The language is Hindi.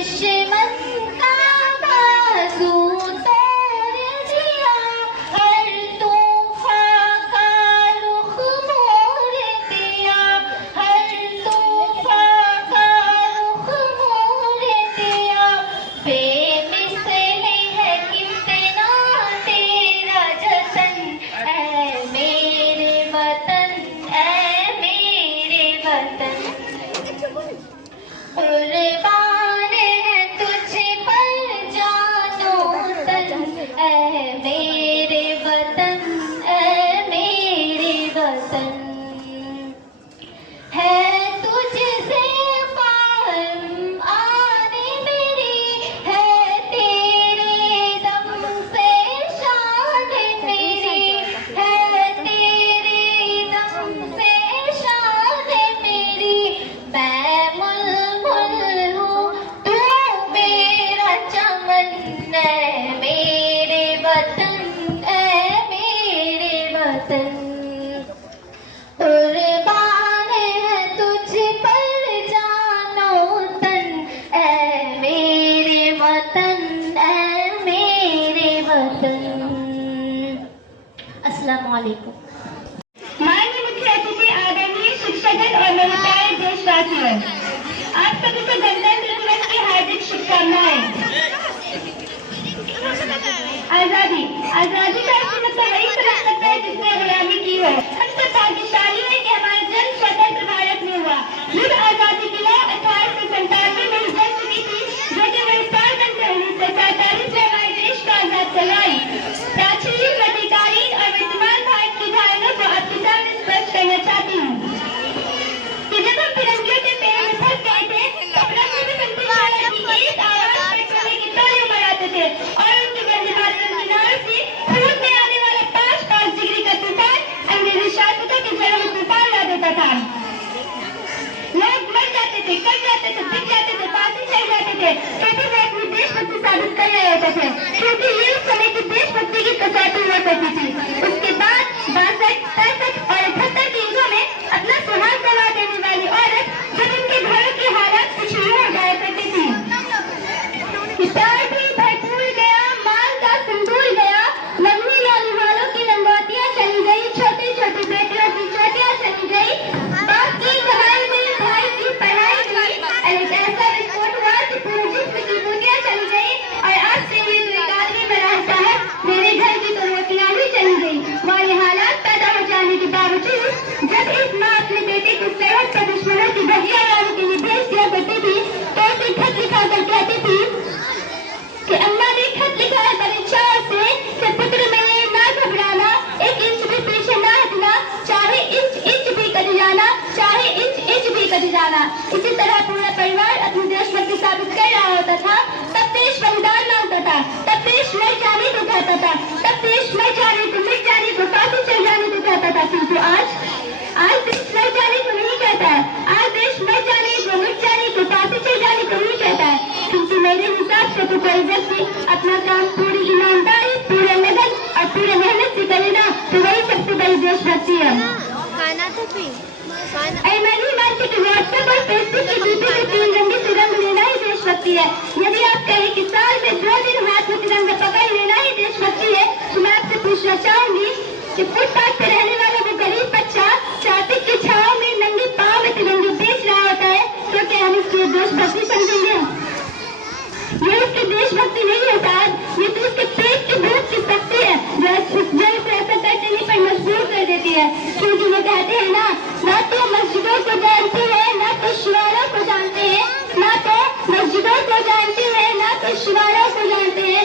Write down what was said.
दुश्मन का बाजू तोड़ दिया, हर तूफान का रुख मोड़ दिया, हर तूफान का रुख मोड़ दिया। बेमिसल है कितना तेरा जतन, ऐ मेरे वतन, ऐ मेरे वतन। कुर्बान है तुझ पर जानो तन, ऐ मेरे वतन, ऐ मेरे वतन। है तुझसे कायम आने मेरी, है तेरे दम से शान मेरी, है तेरे दम से शान मेरी। मैं मुलमुल हूँ तू मेरा चमन, ऐ मेरे वतन, ऐ मेरे वतन। कुर्बान है तुझ पर जानो तन, ऐ मेरे वतन, ऐ मेरे वतन। अस्सलाम वालेकुम। माननीय मुख्य अतिथि, आदरणीय शिक्षकगण और मेरे प्यारे देशवासियों, आप सभी को गणतंत्र दिवस की हार्दिक शुभकामनाएं। आजादी आजादी का अर्थ मतलब वही समझ सकता है जिसने गुलामी की हो। हम सब भाग्यशाली है कि हमारा जन्म स्वतंत्र भारत में हुआ। युद्ध आजादी की लौ 1897 में जल चुकी थी, जो कि वही 4 दिन से 1947 में हमारे देश को आजाद करवाई। प्राचीन, मध्यकालीन और वर्तमान भारत की धारणाओं को आपके सामने स्पष्ट करना चाहती हूँ कि जब हम फिरंगियों के पेड़ में फंस गए थे, तो फिरंगियों में बनती की एक आवाज पर सोने की टोली मराते थे और उनके वंदे मातरम के नारों से फूट में आने वाला 5 डिग्री का तूफान अंग्रेजी शासकों के जड़ों में तूफान ला देता था। लोग मर जाते थे, कट जाते थे, बिक जाते थे, फांसी चढ़ जाते थे, तो भी वो अपनी देशभक्ति साबित कर रहे होते थे, क्योंकि ये उस समय की देशभक्ति की कसौटी हुआ करती थी। उसके बाद 62, 65 और 78 की युगों में अपना सुहाग गवा देने वाली औरत जब उनके घरों की हालत कुछ यूं हो जाया करती थी। प्यार भी भरपूर गया, माल का सिंदूर गया, लगने लाने वालों की लंगोटियां चली गई, छोटी छोटी बेटियों की चोटियां चली गई, बाप की कमाई में भाई की पढ़ाई गई, और ऐसा विस्फोट हुआ कि पूरे जिस्म की बूटियां चली गई। और आज से ये जो एक आदमी बना रहता है, मेरे घर की तो रोटियां भी चली गई। वाले हालात पैदा हो जाने के बावजूद जब इस माँ अपने बेटे को सरहद पर दुश्मनों की भजिया लाने के लिए भेज दिया करती थी, तो उसे खत लिखा कर कहती थी कि अम्मा ने खत लिखा है परीक्षाओं से कि पुत्र मेरे ना घबराना, 1 इंच भी पीछे ना हटना, चाहे इंच भी कट जाना, चाहे इंच भी कट जाना। इसी तरह पूरा परिवार अपनी देशभक्ति साबित कर रहा होता था। तब देश बलिदान मांगता था, तब देश मर जाने को कहता था, तब देश मर जाने को, मिट जाने को, फांसी चढ़ जाने को कहता था। किंतु आज देश मर जाने को नहीं कहता है, आज देश मर जाने को, मिट जाने को, फांसी चढ़ जाने को नहीं कहता है। क्योंकि मेरे हिसाब से तो कोई व्यक्ति अपना काम पूरी ईमानदारी, पूरे लगन और पूरे मेहनत से करे ना, तो वही सबसे बड़ी देशभक्ति है। मैं नहीं मानती कि व्हाट्सएप और फेसबुक की डीपी में 3 रंगे से रंग लेना ही देशभक्ति है। यदि आप कहें कि साल में 2 दिन हाथ में तिरंगा पकड़ लेना ही देशभक्ति है, तो मैं आपसे पूछना चाहूंगी कि फुटपाथ पर रहने वाला वो गरीब बच्चा ट्रैफिक की छांव में नंगे पांव में तिरंगे बेच रहा होता है, तो क्या हम इसकी देशभक्ति समझेंगे? ये उसकी देशभक्ति नहीं है साहब, ये तो उसके पेट की भूख की शक्ति है जो इसे ऐसा करने पर मजबूर कर देती है। क्योंकि वो कहते हैं ना तो मस्जिदों को जानते हैं, ना तो शिवारों को जानते हैं, ना तो मस्जिदों को जानते हैं, ना तो शिवारों को जानते हैं,